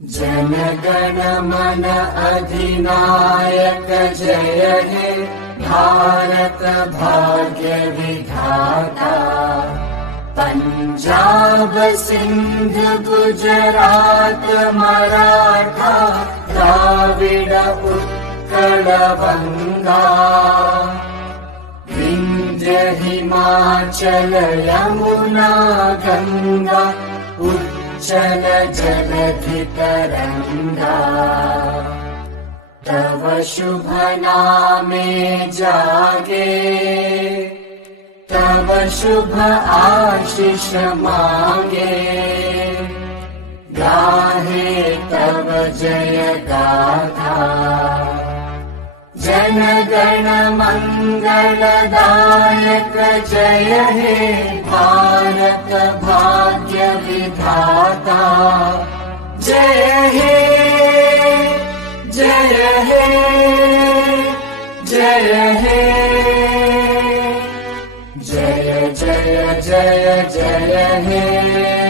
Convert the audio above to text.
जनगण मन अधिनायक जय हे भारत भाग्य विधाता। पंजाब सिंध गुजरात मराठा द्राविड उत्कल बंगा। विंध्य हिमाचल यमुना गंगा उच्चल जलधि तरंगा। तव शुभ नामे जागे तव शुभ आशीष मांगे। गाहे तव जय गाथा जन गण मंगलदायक जय हे भारत भाग्य विधाता। जय हे जय हे जय हे जय जय जय जय हे।